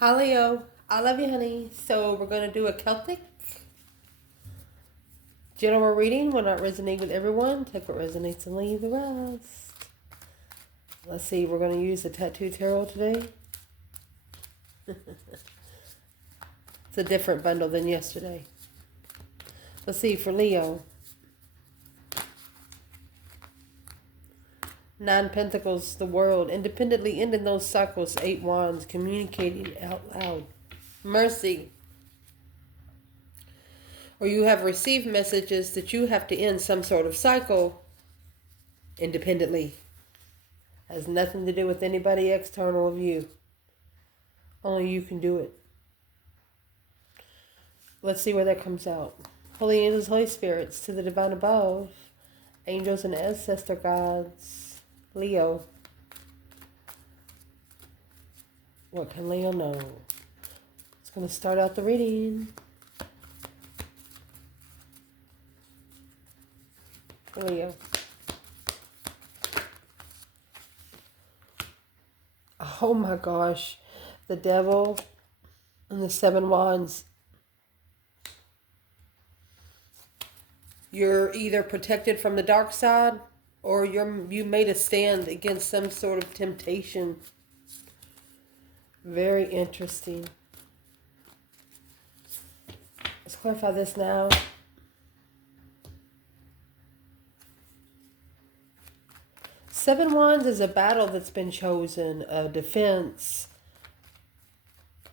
Hi Leo, I love you honey. So we're going to do a Celtic general reading. Will not resonate with everyone. Take what resonates and leave the rest. Let's see, we're going to use the Tattoo Tarot today. It's a different bundle than yesterday. Let's see, for Leo. 9 Pentacles, the world. Independently ending those cycles. 8 Wands, communicating out loud. Mercy. Or you have received messages that you have to end some sort of cycle independently. Has nothing to do with anybody external of you. Only you can do it. Let's see where that comes out. Holy angels, Holy spirits, to the divine above. Angels and ancestor gods. Leo. What can Leo know? It's going to start out the reading. Leo. Oh my gosh. The devil and the 7 wands. You're either protected from the dark side or you made a stand against some sort of temptation. Very interesting. Let's clarify this now. Seven Wands is a battle that's been chosen, a defense.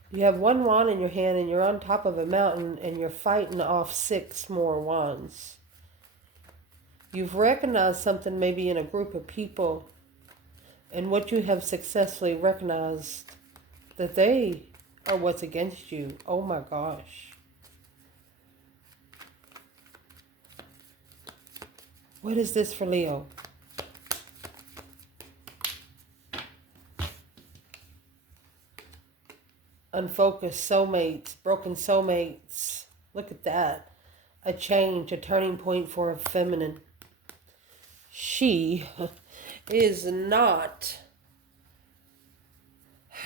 You have 1 wand in your hand and you're on top of a mountain and you're fighting off 6 more wands. You've recognized something maybe in a group of people, and what you have successfully recognized that they are what's against you. Oh my gosh. What is this for Leo? Unfocused soulmates, broken soulmates. Look at that. A change, a turning point for a feminine. She is not,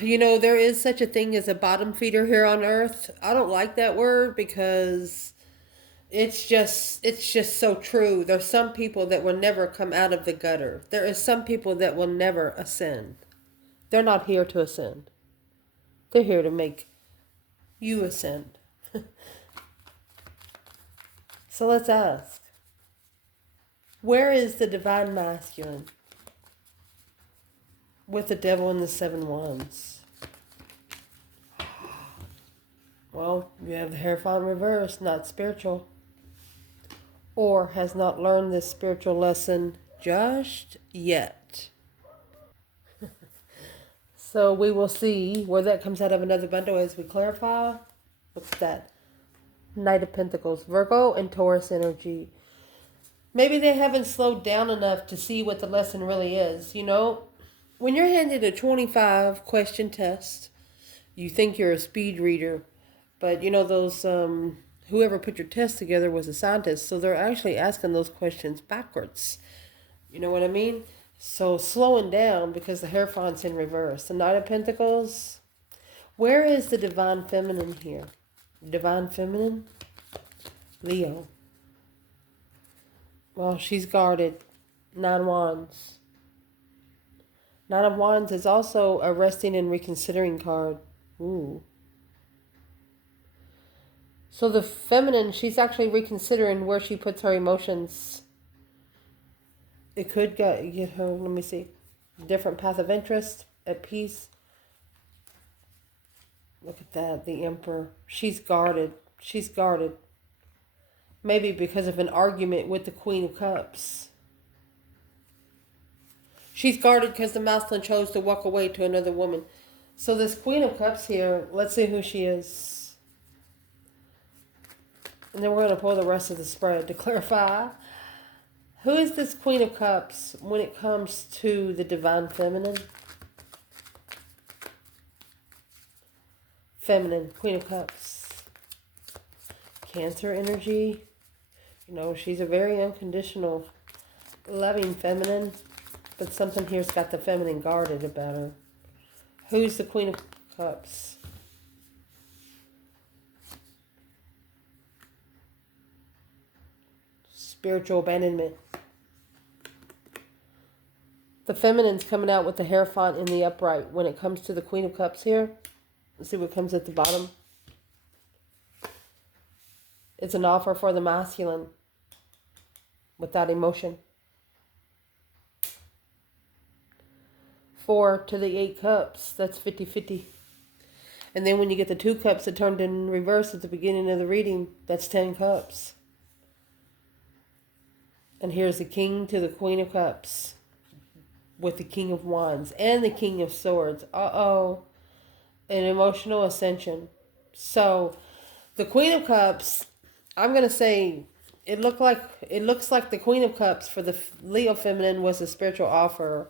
there is such a thing as a bottom feeder here on earth. I don't like that word because it's just so true. There's some people that will never come out of the gutter. There is some people that will never ascend. They're not here to ascend. They're here to make you ascend. So let's ask, where is the divine masculine with the devil and the 7 wands? Well, you have the Hierophant reverse, not spiritual. Or has not learned this spiritual lesson just yet. So we will see where that comes out of another bundle as we clarify. What's that? Knight of Pentacles, Virgo and Taurus energy. Maybe they haven't slowed down enough to see what the lesson really is. When you're handed a 25 question test, you think you're a speed reader. But those, whoever put your test together was a scientist. So they're actually asking those questions backwards. You know what I mean? So slowing down because the Hierophant's in reverse. The Knight of Pentacles. Where is the divine feminine here? Divine feminine? Leo. Well, she's guarded. 9 wands. 9 of wands is also a resting and reconsidering card. Ooh. So the feminine, she's actually reconsidering where she puts her emotions. It could get her, let me see, different path of interest, at peace. Look at that, the Emperor. She's guarded. She's guarded. Maybe because of an argument with the Queen of Cups. She's guarded because the masculine chose to walk away to another woman. So this Queen of Cups here, let's see who she is. And then we're going to pull the rest of the spread to clarify. Who is this Queen of Cups when it comes to the divine feminine? Feminine, Queen of Cups. Cancer energy. She's a very unconditional, loving feminine. But something here's got the feminine guarded about her. Who's the Queen of Cups? spiritual abandonment. The feminine's coming out with the Hierophant in the upright. When it comes to the Queen of Cups here, let's see what comes at the bottom. It's an offer for the masculine without emotion. 4 to the 8 cups. That's 50-50. And then when you get the 2 cups that turned in reverse at the beginning of the reading, that's 10 cups. And here's the King to the Queen of Cups with the King of Wands and the King of Swords. Uh-oh. An emotional ascension. So the Queen of Cups, I'm going to say it looks like the Queen of Cups for the Leo feminine was a spiritual offer.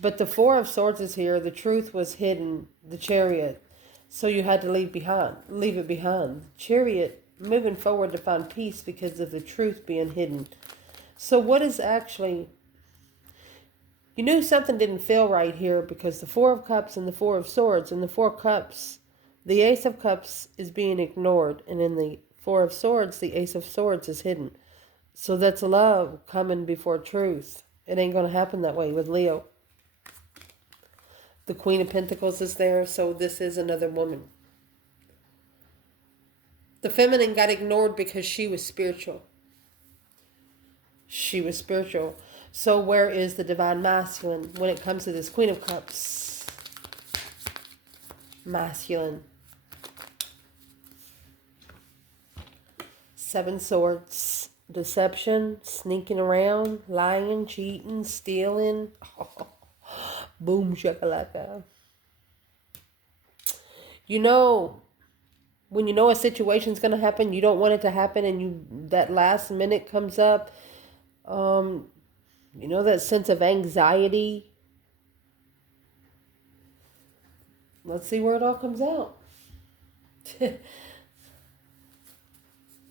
But the 4 of Swords is here. The truth was hidden. The Chariot. So you had to leave it behind. Chariot moving forward to find peace because of the truth being hidden. So what is actually... You knew something didn't feel right here because the 4 of Cups and the 4 of Swords and the 4 Cups, the Ace of Cups is being ignored. And in the 4 of Swords, the Ace of Swords is hidden. So that's love coming before truth. It ain't going to happen that way with Leo. The Queen of Pentacles is there, so this is another woman. The feminine got ignored because she was spiritual. She was spiritual. So where is the divine masculine when it comes to this Queen of Cups? Masculine. 7 swords. Deception, sneaking around, lying, cheating, stealing. Boom shakalaka. You know, when you know a situation's going to happen, you don't want it to happen, and that last minute comes up. You know, that sense of anxiety. Let's see where it all comes out.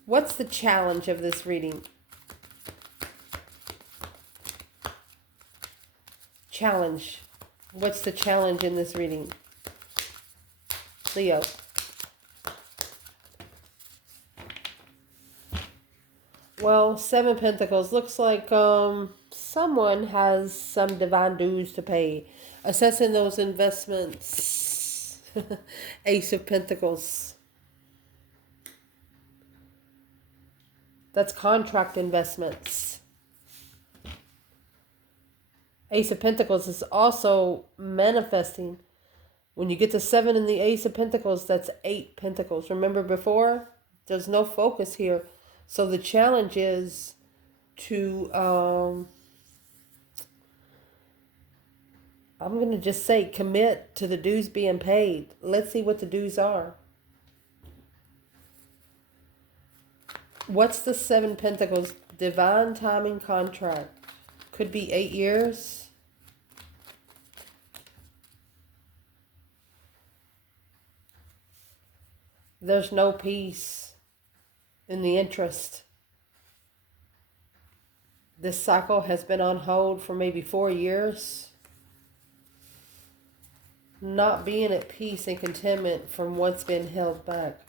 What's the challenge of this reading? Challenge. What's the challenge in this reading? Leo. Well, 7 Pentacles. Looks like someone has some divine dues to pay. Assessing those investments. Ace of Pentacles. That's contract investments. Ace of Pentacles is also manifesting. When you get to 7 in the Ace of Pentacles, that's 8 Pentacles. Remember before? There's no focus here. So the challenge is to, I'm going to just say commit to the dues being paid. Let's see what the dues are. What's the 7 Pentacles? Divine timing contract. Could be 8 years. There's no peace in the interest. This cycle has been on hold for maybe 4 years. Not being at peace and contentment from what's been held back.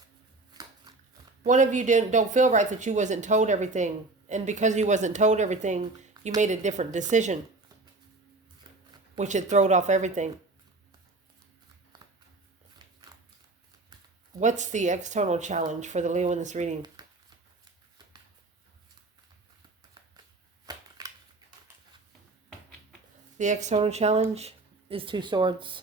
One of you don't feel right that you wasn't told everything. And because you wasn't told everything, you made a different decision. Which had thrown off everything. What's the external challenge for the Leo in this reading? The external challenge is 2 swords.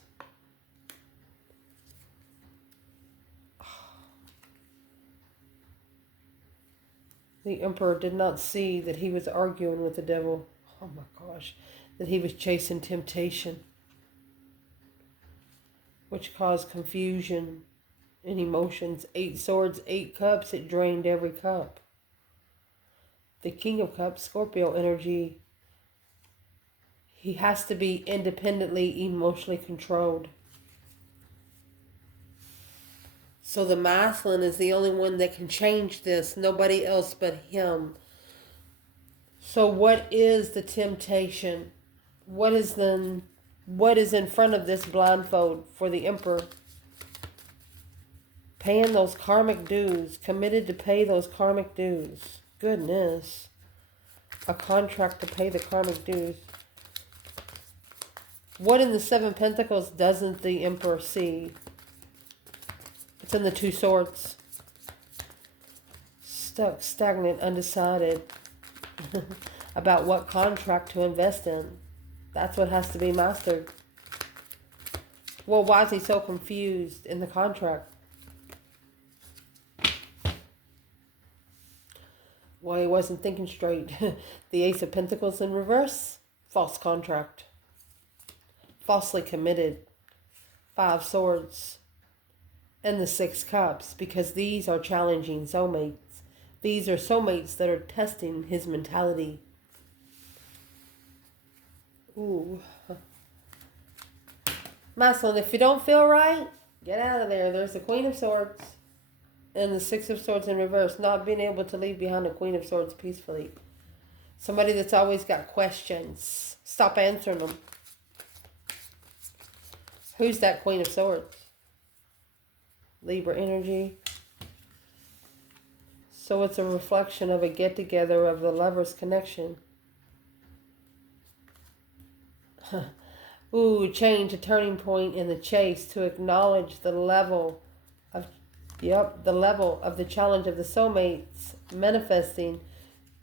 The Emperor did not see that he was arguing with the devil. Oh my gosh. That he was chasing temptation. Which caused confusion and emotions. 8 swords, 8 cups. It drained every cup. The King of Cups, Scorpio energy. He has to be independently emotionally controlled. So the masculine is the only one that can change this. Nobody else but him. So what is the temptation? What is in front of this blindfold for the Emperor? Paying those karmic dues. Committed to pay those karmic dues. Goodness. A contract to pay the karmic dues. What in the Seven Pentacles doesn't the Emperor see? It's in the Two Swords. Stuck, stagnant, undecided about what contract to invest in. That's what has to be mastered. Well, why is he so confused in the contract? Well, he wasn't thinking straight. The Ace of Pentacles in reverse. False contract. Falsely committed. Five Swords. And the Six Cups. Because these are challenging soulmates. These are soulmates that are testing his mentality. Ooh. Masculine, if you don't feel right, get out of there. There's the Queen of Swords. And the Six of Swords in reverse. Not being able to leave behind the Queen of Swords peacefully. Somebody that's always got questions. Stop answering them. Who's that Queen of Swords? Libra energy. So it's a reflection of a get-together of the lovers' connection. Ooh, change, a turning point in the chase to acknowledge the level of, the level of the challenge of the soulmates manifesting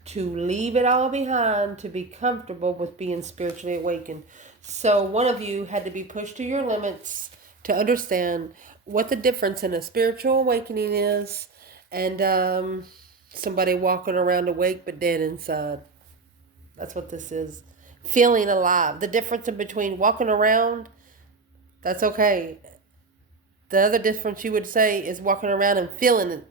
to leave it all behind to be comfortable with being spiritually awakened. So one of you had to be pushed to your limits to understand what the difference in a spiritual awakening is and somebody walking around awake but dead inside. That's what this is. Feeling alive. The difference in between walking around, that's okay. The other difference you would say is walking around and feeling it.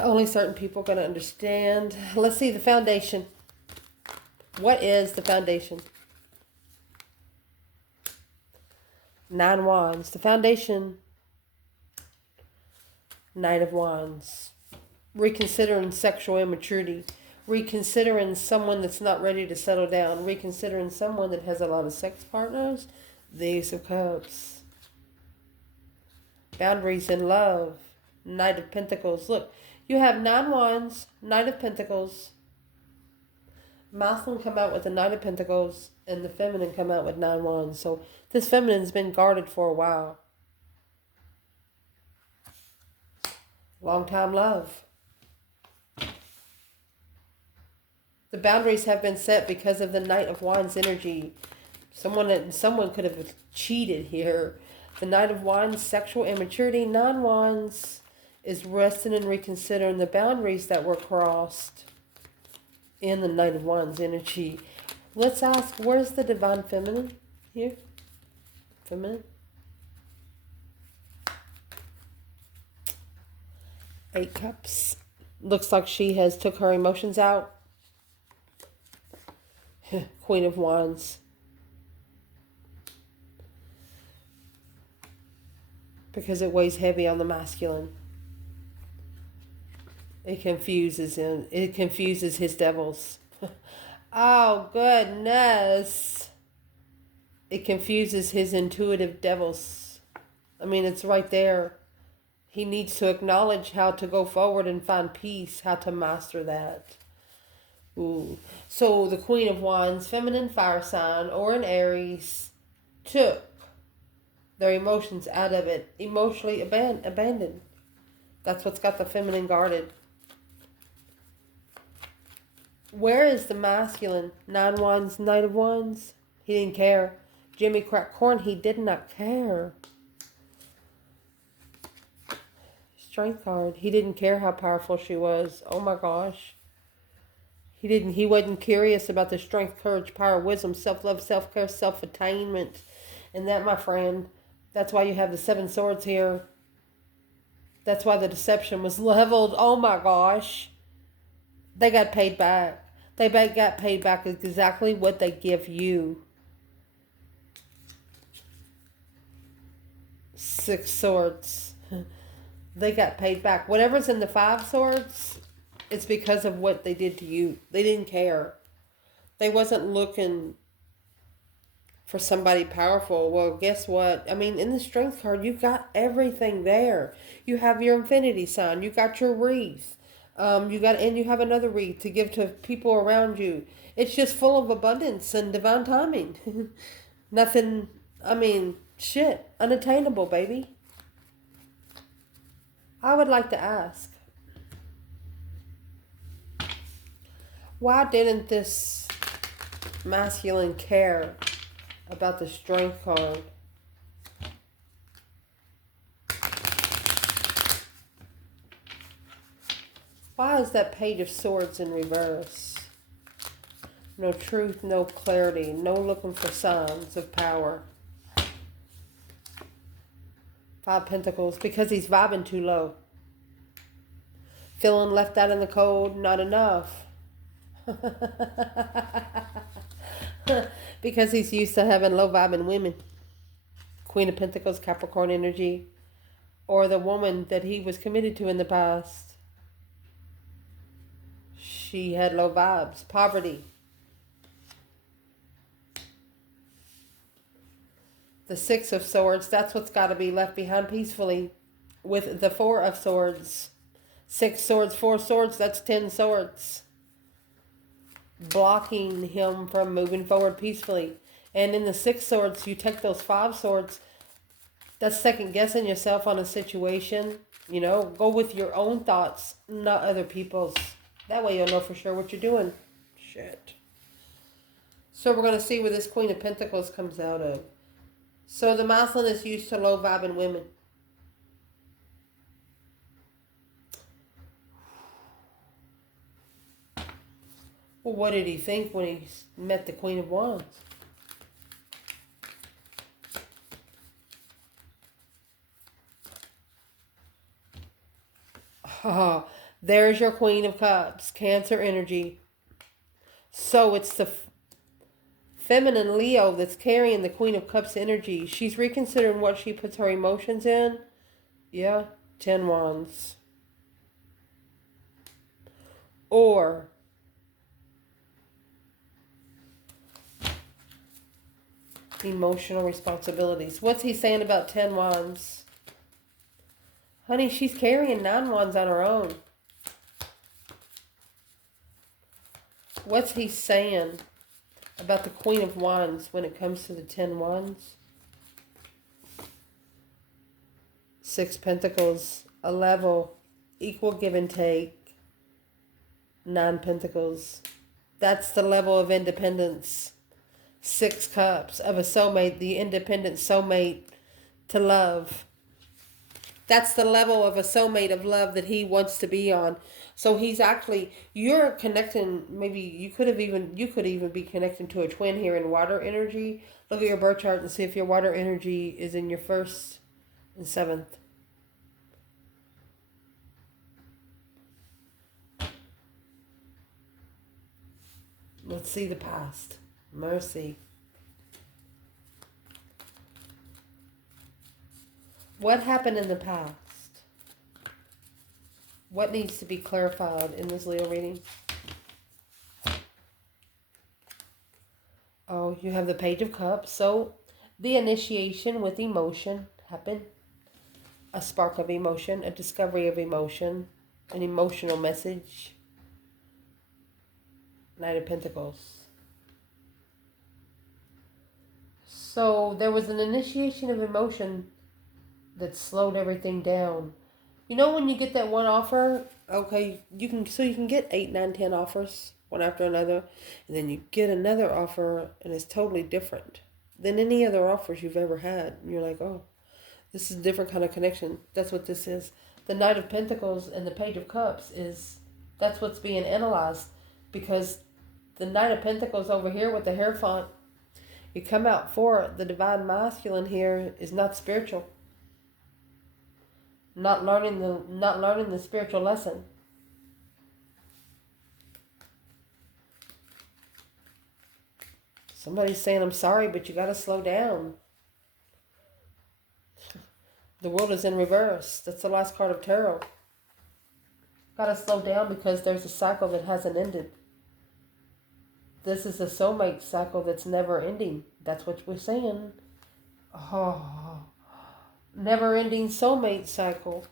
Only certain people are going to understand. Let's see the foundation. What is the foundation? Nine Wands. The foundation. Knight of Wands. Reconsidering sexual immaturity. Reconsidering someone that's not ready to settle down. Reconsidering someone that has a lot of sex partners. The Ace of Cups. Boundaries in love. Knight of Pentacles. Look, you have Nine Wands, Knight of Pentacles. Masculine come out with the Knight of Pentacles, and the feminine come out with Nine Wands. So this feminine's been guarded for a while. Long time love. The boundaries have been set because of the Knight of Wands energy. Someone could have cheated here. The Knight of Wands, sexual immaturity. Nine Wands is resting and reconsidering the boundaries that were crossed in the Knight of Wands energy. Let's ask, where's the divine feminine here? Feminine. 8 Cups. Looks like she has took her emotions out. Queen of Wands. Because it weighs heavy on the masculine. It confuses him. It confuses his devils. Oh, goodness. It confuses his intuitive devils. I mean, it's right there. He needs to acknowledge how to go forward and find peace, how to master that. Ooh. So the Queen of Wands, feminine fire sign, or an Aries, took their emotions out of it. Emotionally abandoned. That's what's got the feminine guarded. Where is the masculine? Nine Wands, Knight of Wands. He didn't care. Jimmy cracked corn. He did not care. Strength card. He didn't care how powerful she was. Oh my gosh. He wasn't curious about the strength, courage, power, wisdom, self-love, self-care, self-attainment. And that, my friend, that's why you have the 7 swords here. That's why the deception was leveled. Oh my gosh. They got paid back. They got paid back exactly what they give you. 6 swords. They got paid back. Whatever's in the 5 swords, it's because of what they did to you. They didn't care. They wasn't looking for somebody powerful. Well, guess what? I mean, in the strength card, you got everything there. You have your infinity sign. You got your wreath. You have another wreath to give to people around you. It's just full of abundance and divine timing. Nothing, shit, unattainable, baby. I would like to ask, why didn't this masculine care about the strength card? Why is that Page of Swords in reverse? No truth, no clarity, no looking for signs of power. Five Pentacles, because he's vibing too low. Feeling left out in the cold, not enough. Because he's used to having low vibing women. Queen of Pentacles, Capricorn energy. Or the woman that he was committed to in the past. She had low vibes. Poverty. The Six of Swords, that's what's got to be left behind peacefully. With the Four of Swords. 6 swords, 4 swords, that's 10 swords. Blocking him from moving forward peacefully. And in the 6 swords, you take those 5 swords. That's second guessing yourself on a situation. You know, go with your own thoughts, not other people's. That way you'll know for sure what you're doing. Shit. So we're going to see where this Queen of Pentacles comes out of. So the masculine is used to low vibing women. Well, what did he think when he met the Queen of Wands? Oh, there's your Queen of Cups, Cancer energy. So it's the feminine Leo that's carrying the Queen of Cups energy. She's reconsidering what she puts her emotions in. Yeah, 10 Wands. Or emotional responsibilities. What's he saying about 10 Wands? Honey, she's carrying 9 Wands on her own. What's he saying about the Queen of Wands when it comes to the 10 Wands? 6 Pentacles, a level, equal give and take. 9 Pentacles. That's the level of independence. 6 Cups of a soulmate, the independent soulmate to love. That's the level of a soulmate of love that he wants to be on. So he's actually, you're connecting, maybe you could even be connecting to a twin here in water energy. Look at your birth chart and see if your water energy is in your 1st and 7th. Let's see the past. Mercy. What happened in the past? What needs to be clarified in this Leo reading? Oh, you have the Page of Cups. So the initiation with emotion happened. A spark of emotion, a discovery of emotion, an emotional message. Knight of Pentacles. So there was an initiation of emotion that slowed everything down. You know when you get that one offer, okay, you can get 8, 9, 10 offers, one after another, and then you get another offer and it's totally different than any other offers you've ever had. And you're like, oh, this is a different kind of connection. That's what this is. The Knight of Pentacles and the Page of Cups that's what's being analyzed, because the Knight of Pentacles over here with the Hierophant, you come out for the divine masculine here is not spiritual. Not learning the spiritual lesson. Somebody's saying, I'm sorry, but you got to slow down. The world is in reverse. That's the last card of tarot. Got to slow down because there's a cycle that hasn't ended. This is a soulmate cycle that's never ending. That's what we're saying. Oh, never ending soulmate cycle.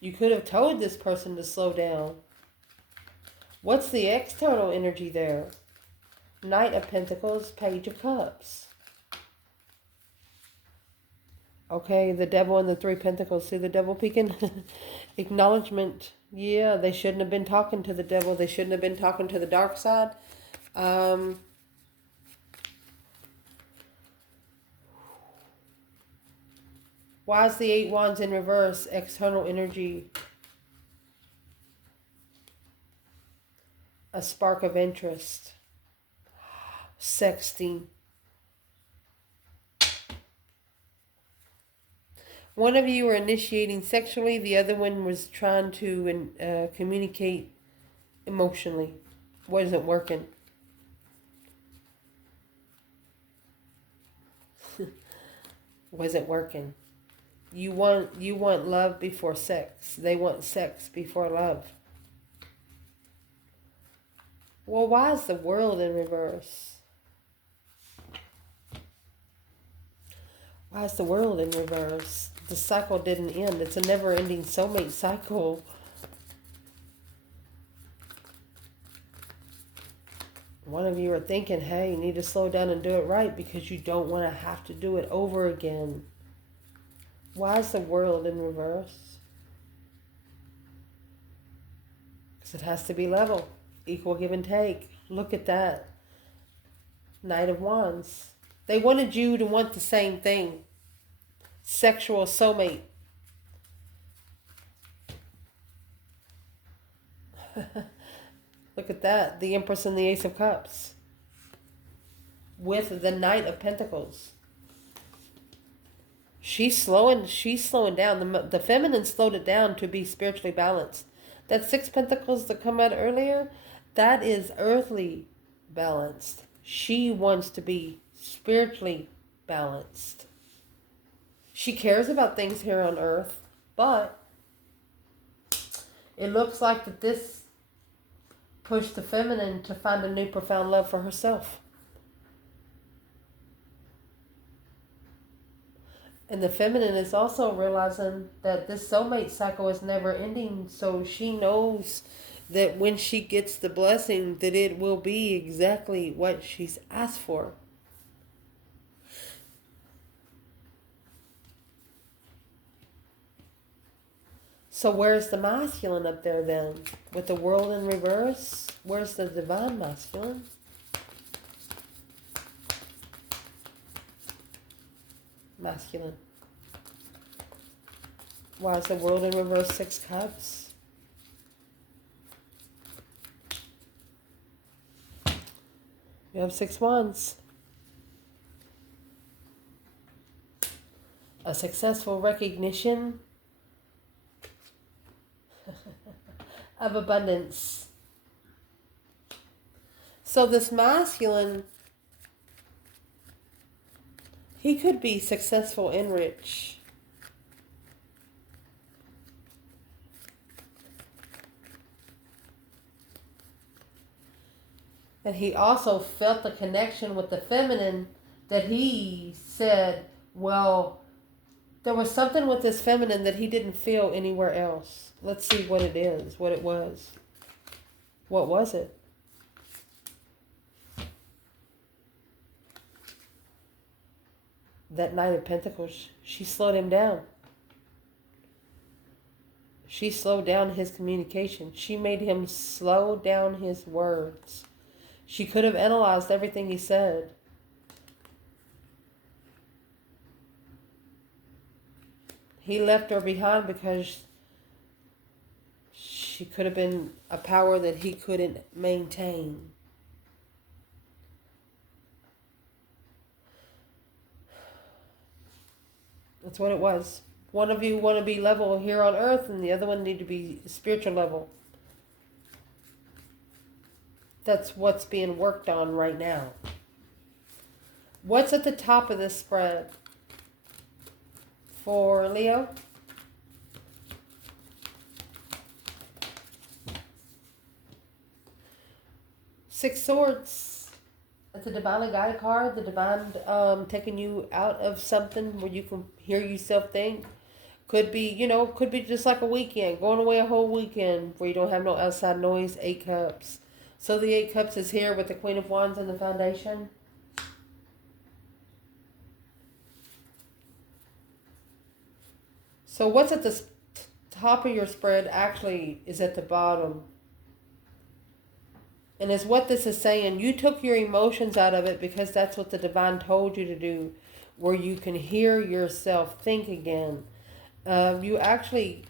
You could have told this person to slow down. What's the external energy there? Knight of Pentacles, Page of Cups. Okay, the devil and the Three Pentacles. See the devil peeking? Acknowledgement. Yeah, they shouldn't have been talking to the devil. They shouldn't have been talking to the dark side. Why is the Eight Wands in reverse? External energy. A spark of interest. Sexting. One of you were initiating sexually. The other one was trying to communicate emotionally. Wasn't working. Wasn't working. You want love before sex. They want sex before love. Well, why is the world in reverse? Why is the world in reverse? The cycle didn't end. It's a never-ending soulmate cycle. One of you are thinking, hey, you need to slow down and do it right because you don't want to have to do it over again. Why is the world in reverse? Because it has to be level. Equal give and take. Look at that. Knight of Wands. They wanted you to want the same thing. Sexual soulmate. Look at that. The Empress and the Ace of Cups. With the Knight of Pentacles. She's slowing down. The feminine slowed it down to be spiritually balanced. That Six Pentacles that come out earlier, that is earthly balanced. She wants to be spiritually balanced. She cares about things here on earth, but it looks like that this pushed the feminine to find a new profound love for herself. And the feminine is also realizing that this soulmate cycle is never ending, so she knows that when she gets the blessing, that it will be exactly what she's asked for. So where's the masculine up there then? With the world in reverse, where's the divine masculine? Masculine. Why is the world in reverse? Six Cups. You have Six Wands. A successful recognition of abundance. So this masculine, he could be successful and rich. And he also felt the connection with the feminine that he said, well, there was something with this feminine that he didn't feel anywhere else. Let's see what it is, what it was. What was it? That Knight of Pentacles, she slowed him down. She slowed down his communication. She made him slow down his words. She could have analyzed everything he said. He left her behind because she could have been a power that he couldn't maintain. That's what it was. One of you want to be level here on earth and the other one need to be spiritual level. That's what's being worked on right now. What's at the top of this spread for Leo? Six Swords. It's a divinely guided card. The divine taking you out of something where you can hear yourself think. Could be, could be just like a weekend, going away a whole weekend where you don't have no outside noise. 8 cups. So the 8 cups is here with the Queen of Wands and the foundation. So what's at the top of your spread actually is at the bottom. And is what this is saying. You took your emotions out of it because that's what the divine told you to do, where you can hear yourself think again. You actually,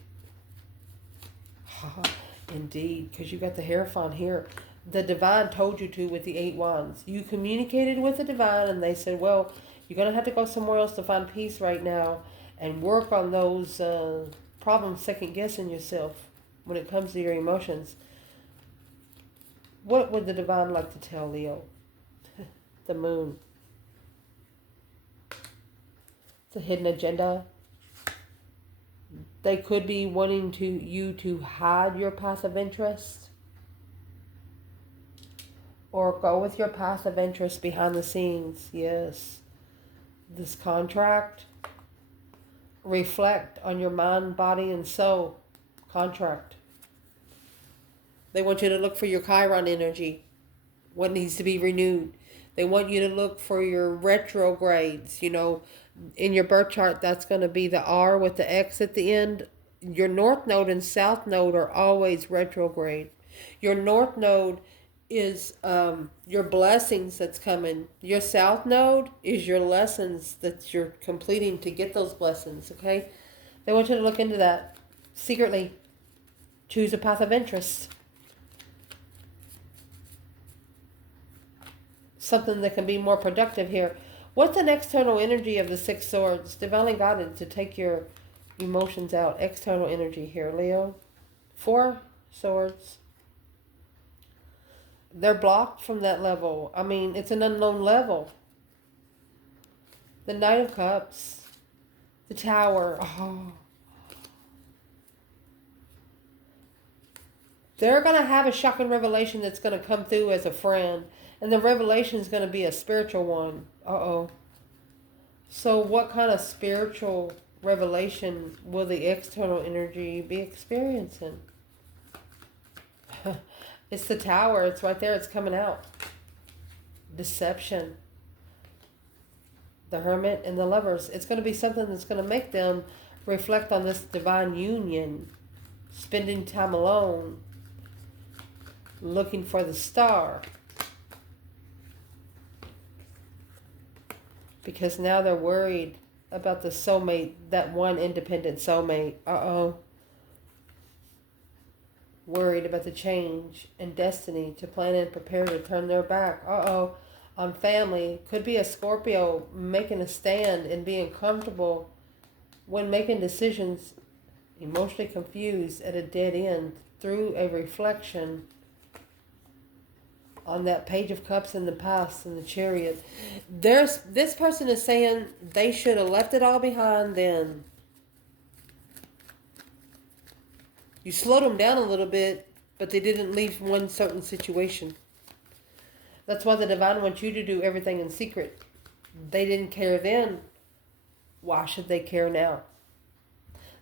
indeed, because you got the Hierophant here. The divine told you to with the 8 wands. You communicated with the divine and they said, well, you're going to have to go somewhere else to find peace right now and work on those problems second guessing yourself when it comes to your emotions. What would the divine like to tell Leo? The moon. It's a hidden agenda. They could be wanting you to hide your path of interest. Or go with your path of interest behind the scenes. Yes. This contract. Reflect on your mind, body, and soul. Contract. They want you to look for your Chiron energy. What needs to be renewed. They want you to look for your retrogrades. In your birth chart, that's going to be the R with the X at the end. Your North Node and South Node are always retrograde. Your North Node is your blessings that's coming. Your South Node is your lessons that you're completing to get those blessings, okay? They want you to look into that. Secretly, choose a path of interest. Something that can be more productive here. What's an external energy of the 6 swords? Divinely guided to take your emotions out. External energy here, Leo. 4 swords. They're blocked from that level. I mean, it's an unknown level. The Knight of Cups. The Tower. Oh. They're going to have a shocking revelation that's going to come through as a friend. And the revelation is going to be a spiritual one. Uh-oh. So what kind of spiritual revelation will the external energy be experiencing? It's the Tower. It's right there. It's coming out. Deception. The Hermit and the Lovers. It's going to be something that's going to make them reflect on this divine union. Spending time alone. Looking for the star. Because now they're worried about the soulmate, that one independent soulmate. Uh-oh. Worried about the change and destiny to plan and prepare to turn their back. Uh-oh. On family. Could be a Scorpio making a stand and being comfortable when making decisions, emotionally confused at a dead end through a reflection on that Page of Cups in the past and the Chariot. This person is saying they should have left it all behind then. You slowed them down a little bit, but they didn't leave one certain situation. That's why the divine wants you to do everything in secret. They didn't care then. Why should they care now?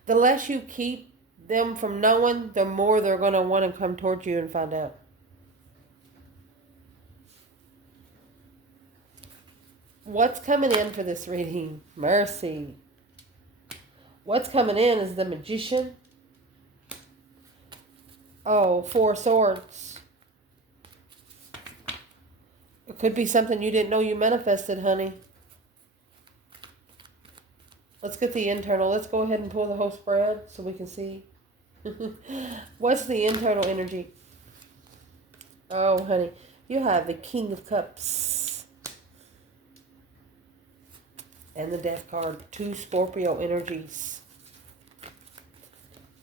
The less you keep them from knowing, the more they're going to want to come towards you and find out. What's coming in for this reading? Mercy. What's coming in is the Magician. Oh, 4 swords. It could be something you didn't know you manifested, honey. Let's get the internal. Let's go ahead and pull the whole spread so we can see. What's the internal energy? Oh, honey. You have the King of Cups. And the Death card. 2 Scorpio energies.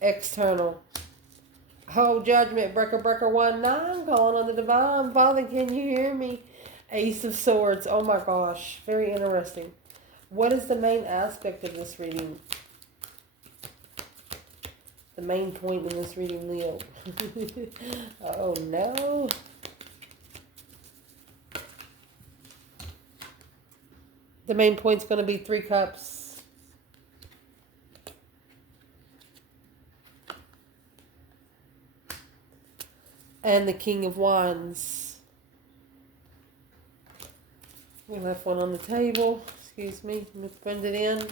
External. Oh, Judgment. Breaker 1. 9. Calling on the divine. Father, can you hear me? Ace of Swords. Oh my gosh. Very interesting. What is the main aspect of this reading? The main point in this reading, Leo. Oh no. The main point's going to be 3 cups. and the King of Wands. We left one on the table. Excuse me. Let me blend it in.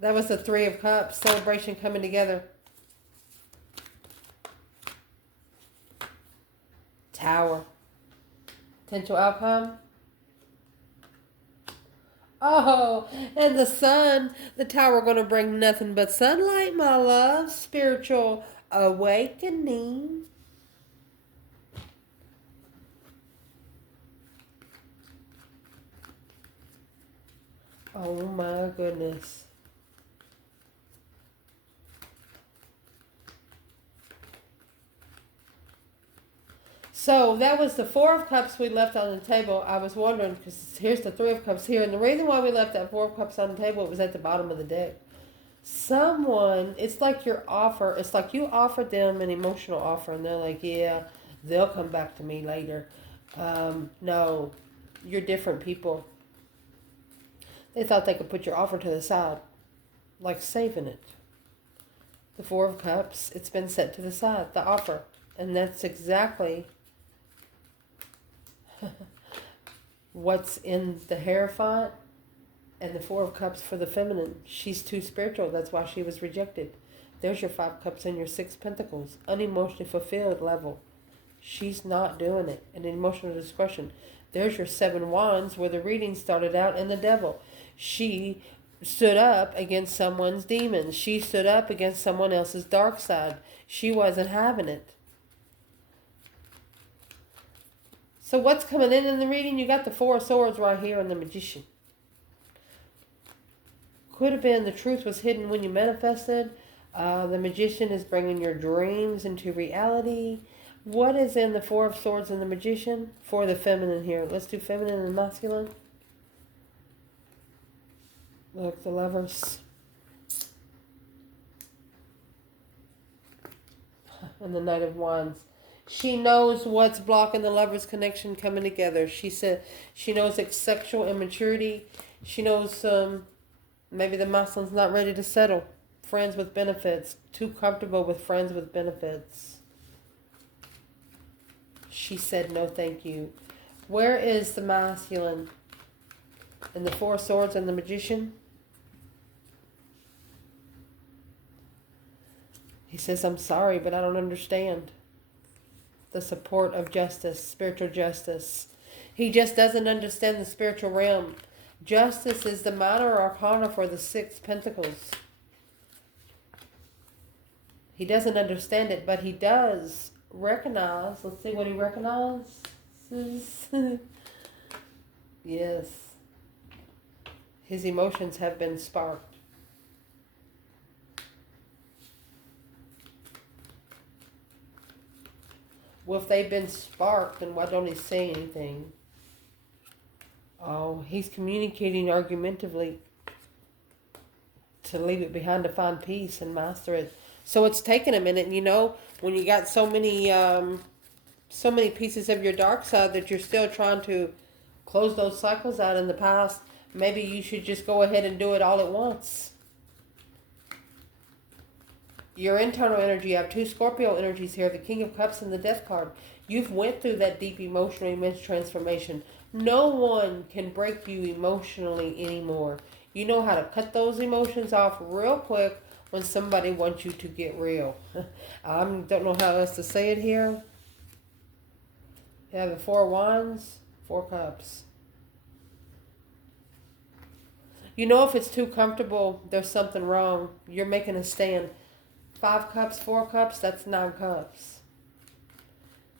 That was the Three of Cups. Celebration coming together. Tower. Potential outcome. Oh, and the sun. The tower going to bring nothing but sunlight, my love. Spiritual awakening. Oh my goodness. So that was the Four of Cups we left on the table. I was wondering, because here's the Three of Cups here. And the reason why we left that Four of Cups on the table, it was at the bottom of the deck. Someone, it's like your offer. It's like you offered them an emotional offer. And they're like, yeah, they'll come back to me later. No, you're different people. They thought they could put your offer to the side. Like saving it. The Four of Cups, it's been set to the side. The offer. And that's exactly what's in the Hierophant and the Four of Cups for the feminine. She's too spiritual. That's why she was rejected. There's your Five Cups and your Six Pentacles. Unemotionally fulfilled level. She's not doing it. And emotional discretion. There's your Seven Wands where the reading started out and the Devil. She stood up against someone's demons. She stood up against someone else's dark side. She wasn't having it. So what's coming in the reading? You got the Four of Swords right here and the Magician. Could have been the truth was hidden when you manifested. The Magician is bringing your dreams into reality. What is in the Four of Swords and the Magician? For the feminine here. Let's do feminine and masculine. Look, the Lovers. And the Knight of Wands. She knows what's blocking the Lovers' connection coming together. She said she knows it's sexual immaturity. She knows maybe the masculine's not ready to settle. Friends with benefits. Too comfortable with friends with benefits. She said no thank you. Where is the masculine? And the Four of Swords and the Magician? He says, I'm sorry, but I don't understand. The support of justice, spiritual justice. He just doesn't understand the spiritual realm. Justice is the minor arcana for the Six Pentacles. He doesn't understand it, but he does recognize. Let's see what he recognizes. Yes. His emotions have been sparked. Well, if they've been sparked, then why don't he say anything? Oh, he's communicating argumentatively to leave it behind to find peace and master it. So it's taken a minute, you know, when you got so many pieces of your dark side that you're still trying to close those cycles out in the past, maybe you should just go ahead and do it all at once. Your internal energy, you have two Scorpio energies here, the King of Cups and the Death card. You've went through that deep emotional immense transformation. No one can break you emotionally anymore. You know how to cut those emotions off real quick when somebody wants you to get real. I don't know how else to say it here. You have the Four of Wands, Four Cups. You know if it's too comfortable, there's something wrong. You're making a stand. 5 cups, 4 cups, that's 9 cups.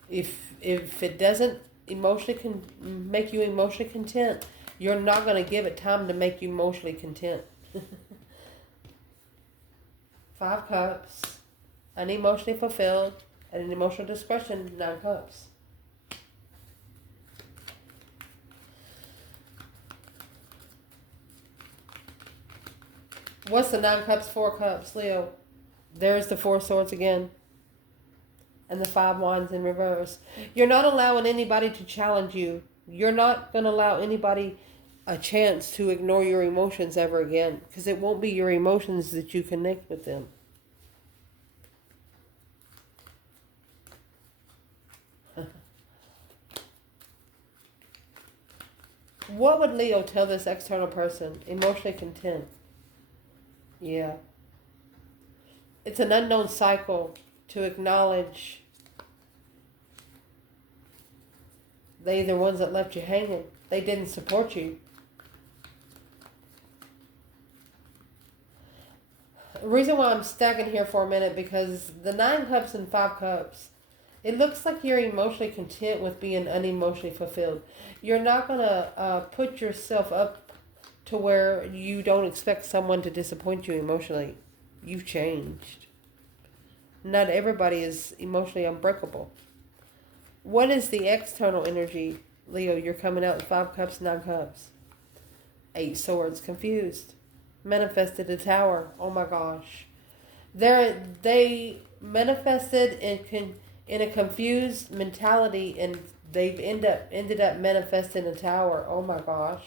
If it doesn't make you emotionally content, you're not going to give it time to make you emotionally content. 5 cups, unemotionally fulfilled, and an emotional discretion, 9 cups. What's the 9 cups, 4 cups, Leo? There's the Four Swords again. And the 5 Wands in reverse. You're not allowing anybody to challenge you. You're not going to allow anybody a chance to ignore your emotions ever again. Because it won't be your emotions that you connect with them. What would Leo tell this external person? Emotionally content. Yeah. It's an unknown cycle to acknowledge they the ones that left you hanging. They didn't support you. The reason why I'm stacking here for a minute, because the 9 cups and 5 cups, it looks like you're emotionally content with being unemotionally fulfilled. You're not going to put yourself up to where you don't expect someone to disappoint you emotionally. You've changed. Not everybody is emotionally unbreakable. What is the external energy, Leo? You're coming out with 5 cups, 9 cups. 8 swords, confused. Manifested a tower. Oh my gosh. They manifested in a confused mentality, and they've ended up manifesting a tower. Oh my gosh.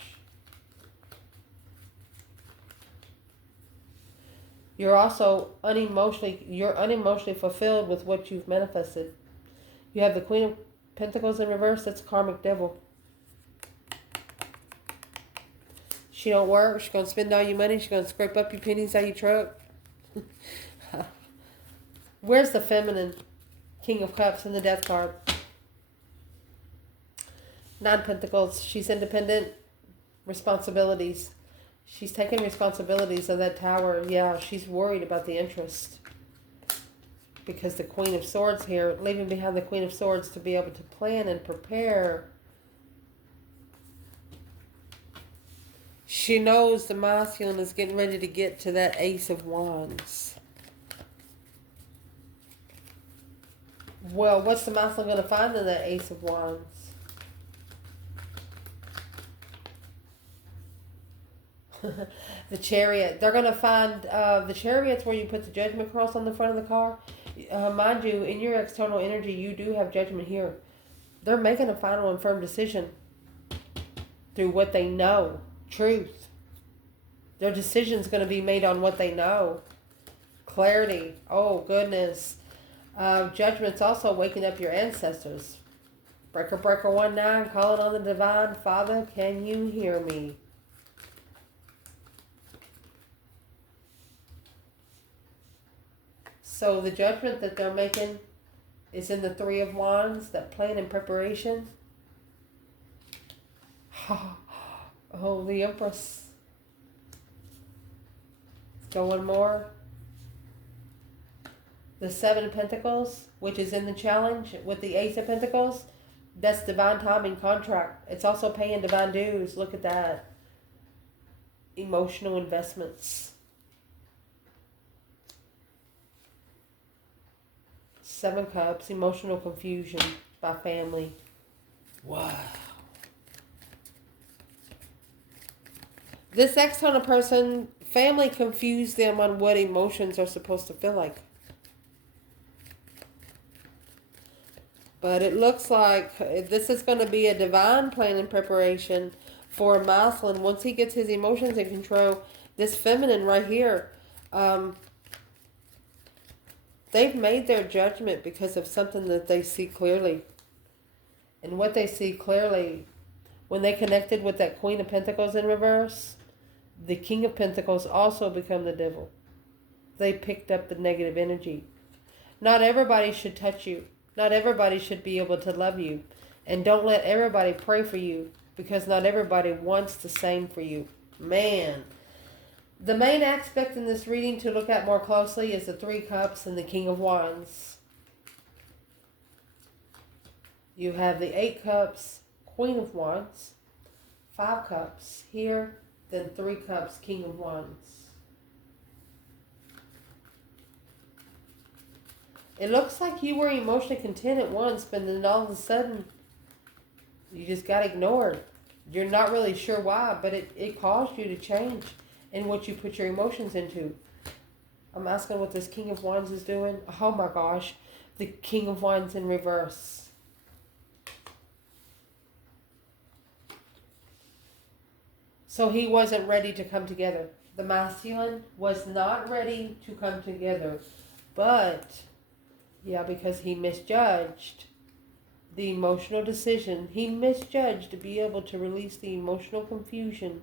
You're also unemotionally fulfilled with what you've manifested. You have the Queen of Pentacles in reverse. That's a karmic devil. She don't work. She's going to spend all your money. She's going to scrape up your pennies out your truck. Where's the feminine? King of Cups and the Death card. 9 Pentacles. She's independent. Responsibilities. She's taking responsibilities of that tower. Yeah, she's worried about the interest. Because the Queen of Swords here, leaving behind the Queen of Swords to be able to plan and prepare. She knows the masculine is getting ready to get to that Ace of Wands. Well, what's the masculine going to find in that Ace of Wands? The Chariot. They're going to find the Chariot's where you put the Judgment cross on the front of the car. Mind you, in your external energy, you do have Judgment here. They're making a final and firm decision through what they know. Truth. Their decision's going to be made on what they know. Clarity. Oh, goodness. Judgment's also waking up your ancestors. Breaker, breaker, 1-9, calling on the divine. Father, can you hear me? So the judgment that they're making is in the 3 of Wands, that plan and preparation. Oh, the Empress. Let's go one more. The 7 of Pentacles, which is in the challenge with the Ace of Pentacles. That's divine timing contract. It's also paying divine dues. Look at that. Emotional investments. 7 Cups, emotional confusion by family. Wow. This external person, family confused them on what emotions are supposed to feel like. But it looks like this is going to be a divine plan and preparation for a masculine. Once he gets his emotions in control, this feminine right here, they've made their judgment because of something that they see clearly. And what they see clearly, when they connected with that Queen of Pentacles in reverse, the King of Pentacles also become the devil. They picked up the negative energy. Not everybody should touch you. Not everybody should be able to love you. And don't let everybody pray for you, because not everybody wants the same for you. Man. The main aspect in this reading to look at more closely is the 3 Cups and the King of Wands. You have the 8 Cups, Queen of Wands, 5 Cups here, then 3 Cups, King of Wands. It looks like you were emotionally content at once, but then all of a sudden, you just got ignored. You're not really sure why, but it caused you to change in what you put your emotions into. I'm asking what this King of Wands is doing. Oh my gosh, the King of Wands in reverse. So he wasn't ready to come together. The masculine was not ready to come together. But, yeah, because he misjudged the emotional decision. He misjudged to be able to release the emotional confusion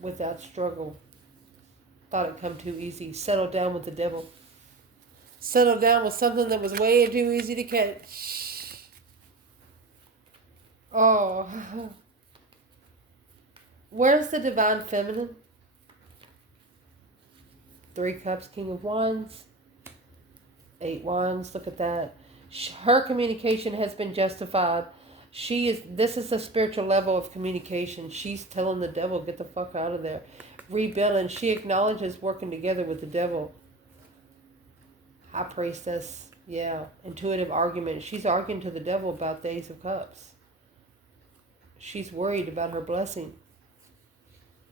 without struggle. Thought it'd come too easy. Settled down with the devil. Settled down with something that was way too easy to catch. Oh. Where's the divine feminine? 3 cups, King of Wands. 8 wands. Look at that. Her communication has been justified. This is a spiritual level of communication. She's telling the devil, get the fuck out of there. Rebuilding. She acknowledges working together with the devil. High priestess. Yeah. Intuitive argument. She's arguing to the devil about the Ace of Cups. She's worried about her blessing.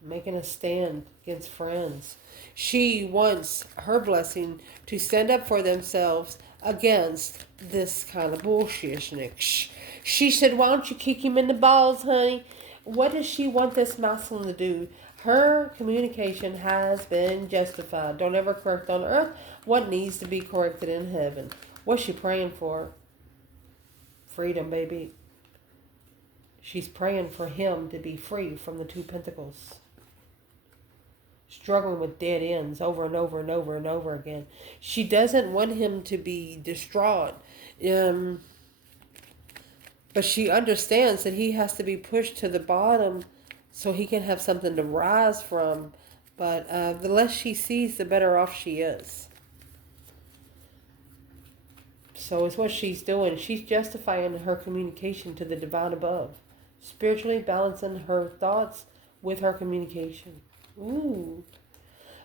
Making a stand against friends. She wants her blessing to stand up for themselves against this kind of bullshit. She said, why don't you kick him in the balls, honey? What does she want this masculine to do? Her communication has been justified. Don't ever correct on earth what needs to be corrected in heaven. What's she praying for? Freedom, baby. She's praying for him to be free from the 2 pentacles. Struggling with dead ends over and over and over and over again. She doesn't want him to be distraught. But she understands that he has to be pushed to the bottom so he can have something to rise from. But the less she sees, the better off she is. So it's what she's doing. She's justifying her communication to the divine above. Spiritually balancing her thoughts with her communication. Ooh.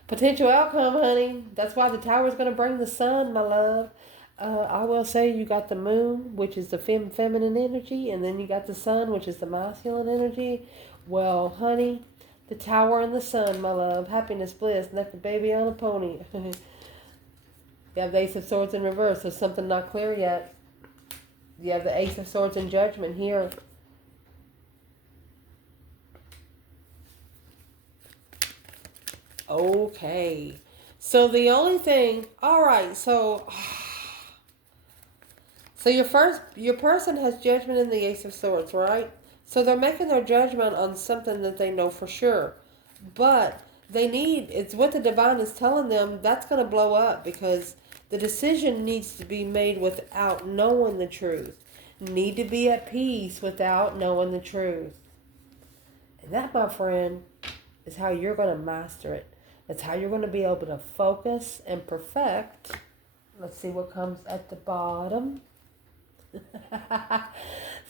Potential outcome, honey. That's why the tower is going to bring the sun, my love. I will say you got the moon, which is the feminine energy, and then you got the sun, which is the masculine energy. Well, honey, the tower and the sun, my love. Happiness, bliss, like a baby on a pony. You have the Ace of Swords in reverse, so something not clear yet. You have the Ace of Swords in judgment here. Okay. So the only thing, all right, so your person has judgment in the Ace of Swords, right? So they're making their judgment on something that they know for sure. But it's what the divine is telling them, that's going to blow up because the decision needs to be made without knowing the truth. Need to be at peace without knowing the truth. And that, my friend, is how you're going to master it. That's how you're going to be able to focus and perfect. Let's see what comes at the bottom.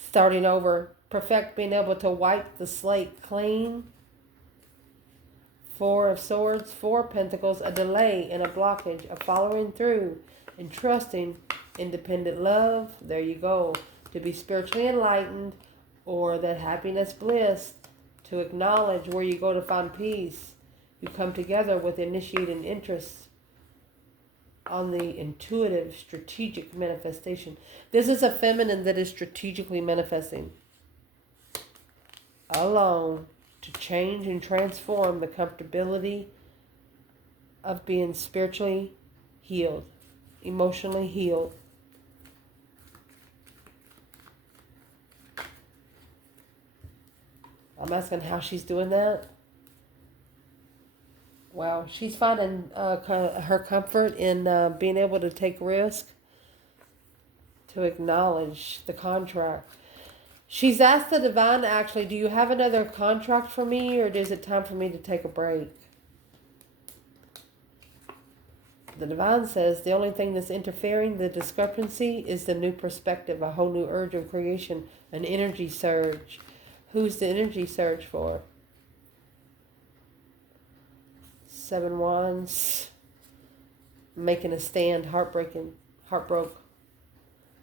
Starting over. Perfect, being able to wipe the slate clean. 4 of Swords, 4 Pentacles, a delay and a blockage, a following through and trusting, independent love. There you go. To be spiritually enlightened, or that happiness, bliss, to acknowledge where you go to find peace. You come together with initiating interests on the intuitive, strategic manifestation. This is a feminine that is strategically manifesting alone to change and transform the comfortability of being spiritually healed, emotionally healed. I'm asking how she's doing that. Wow, she's finding her comfort in being able to take risk, to acknowledge the contract. She's asked the divine, actually, do you have another contract for me, or is it time for me to take a break? The divine says the only thing that's interfering, the discrepancy, is the new perspective, a whole new urge of creation, an energy surge. Who's the energy surge for? 7 Wands. Making a stand, heartbroken.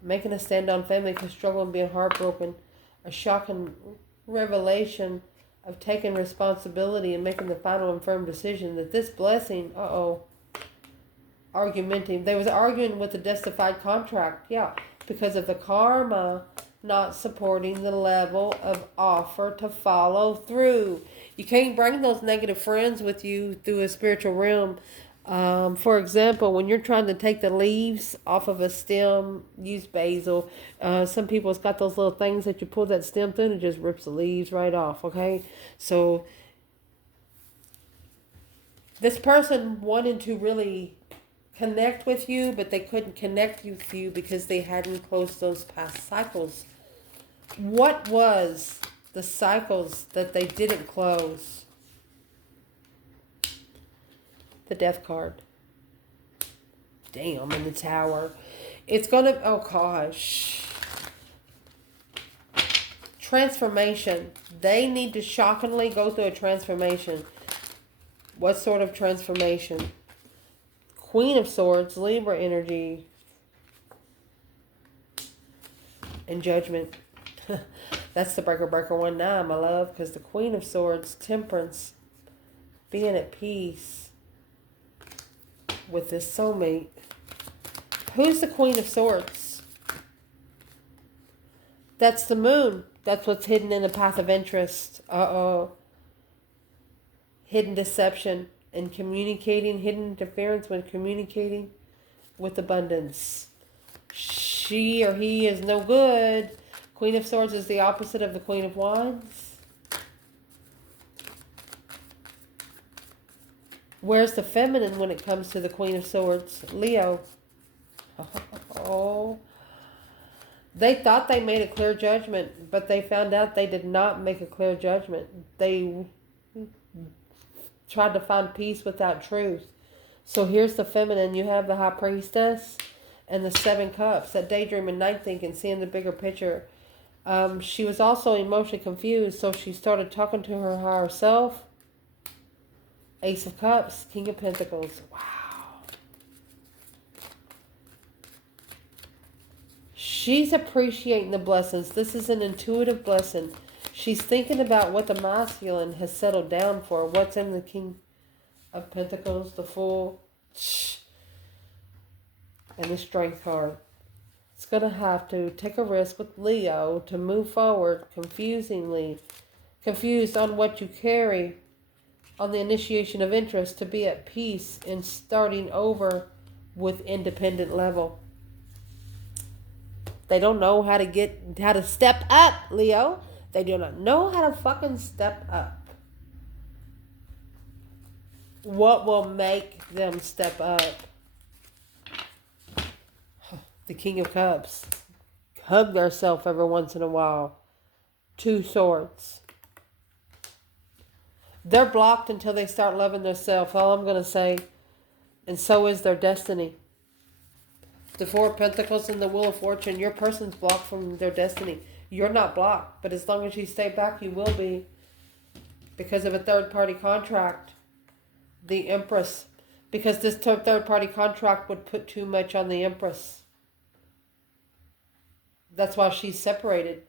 Making a stand on family because struggling, being heartbroken. A shocking revelation of taking responsibility and making the final and firm decision that this blessing, argumenting. They was arguing with the justified contract, because of the karma not supporting the level of offer to follow through. You can't bring those negative friends with you through a spiritual realm For example, when you're trying to take the leaves off of a stem, use basil. Some people, it's got those little things that you pull that stem through and it just rips the leaves right off, okay? So this person wanted to really connect with you, but they couldn't connect with you because they hadn't closed those past cycles. What was the cycles that they didn't close? The Death card. Damn, in the Tower. It's gonna, oh gosh. Transformation. They need to shockingly go through a transformation. What sort of transformation? Queen of Swords, Libra energy, and Judgment. That's the breaker 1-9, my love, because the Queen of Swords, Temperance, being at peace with this soulmate. Who's the Queen of Swords? That's the Moon. That's what's hidden in the path of interest. Hidden deception and communicating, hidden interference when communicating with abundance. She or he is no good. Queen of Swords is the opposite of the Queen of Wands. Where's the feminine when it comes to the Queen of Swords? Leo. Oh. They thought they made a clear judgment, but they found out they did not make a clear judgment. They tried to find peace without truth. So here's the feminine. You have the High Priestess and the 7 Cups. That daydreaming, night thinking, seeing the bigger picture. She was also emotionally confused, so she started talking to her higher self. Ace of Cups, King of Pentacles. Wow. She's appreciating the blessings. This is an intuitive blessing. She's thinking about what the masculine has settled down for. What's in the King of Pentacles, the Fool, and the Strength card. It's going to have to take a risk with Leo to move forward confused on what you carry, on the initiation of interest, to be at peace and starting over with independent level. They don't know how to step up, Leo. They do not know how to fucking step up. What will make them step up? The King of Cups. Hug theirself every once in a while. 2 Swords. They're blocked until they start loving themselves. All I'm going to say. And so is their destiny. The 4 of Pentacles and the Wheel of Fortune. Your person's blocked from their destiny. You're not blocked. But as long as you stay back, you will be. Because of a third-party contract. The Empress. Because this third-party contract would put too much on the Empress. That's why she's separated.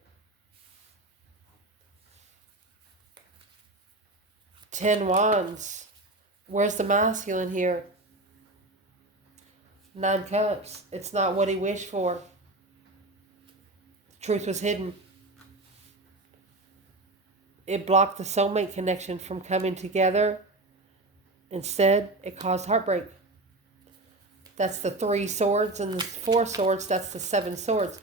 10 Wands. Where's the masculine here? 9 Cups. It's not what he wished for. The truth was hidden. It blocked the soulmate connection from coming together. Instead, it caused heartbreak. That's the 3 Swords, and the 4 Swords, that's the 7 Swords.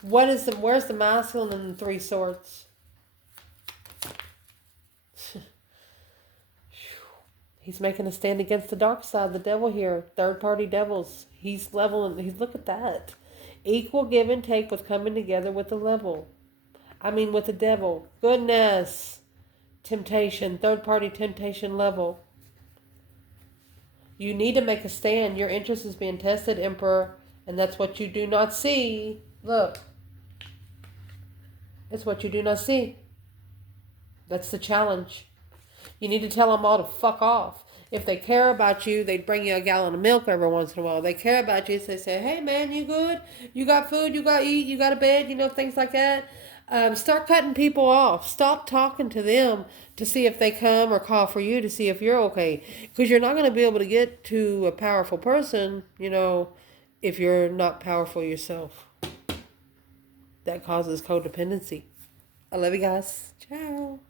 Where's the masculine in the 3 Swords? He's making a stand against the dark side, the devil here. Third-party devils. He's leveling. Look at that. Equal give and take with coming together with the level. With the devil. Goodness. Temptation. Third-party temptation level. You need to make a stand. Your interest is being tested, Emperor. And that's what you do not see. Look. It's what you do not see. That's the challenge. You need to tell them all to fuck off. If they care about you, they'd bring you a gallon of milk every once in a while. They care about you, so they say, hey man, you good? You got food? You got to eat? You got a bed? Things like that. Start cutting people off. Stop talking to them to see if they come or call for you to see if you're okay. Because you're not going to be able to get to a powerful person, if you're not powerful yourself. That causes codependency. I love you guys. Ciao.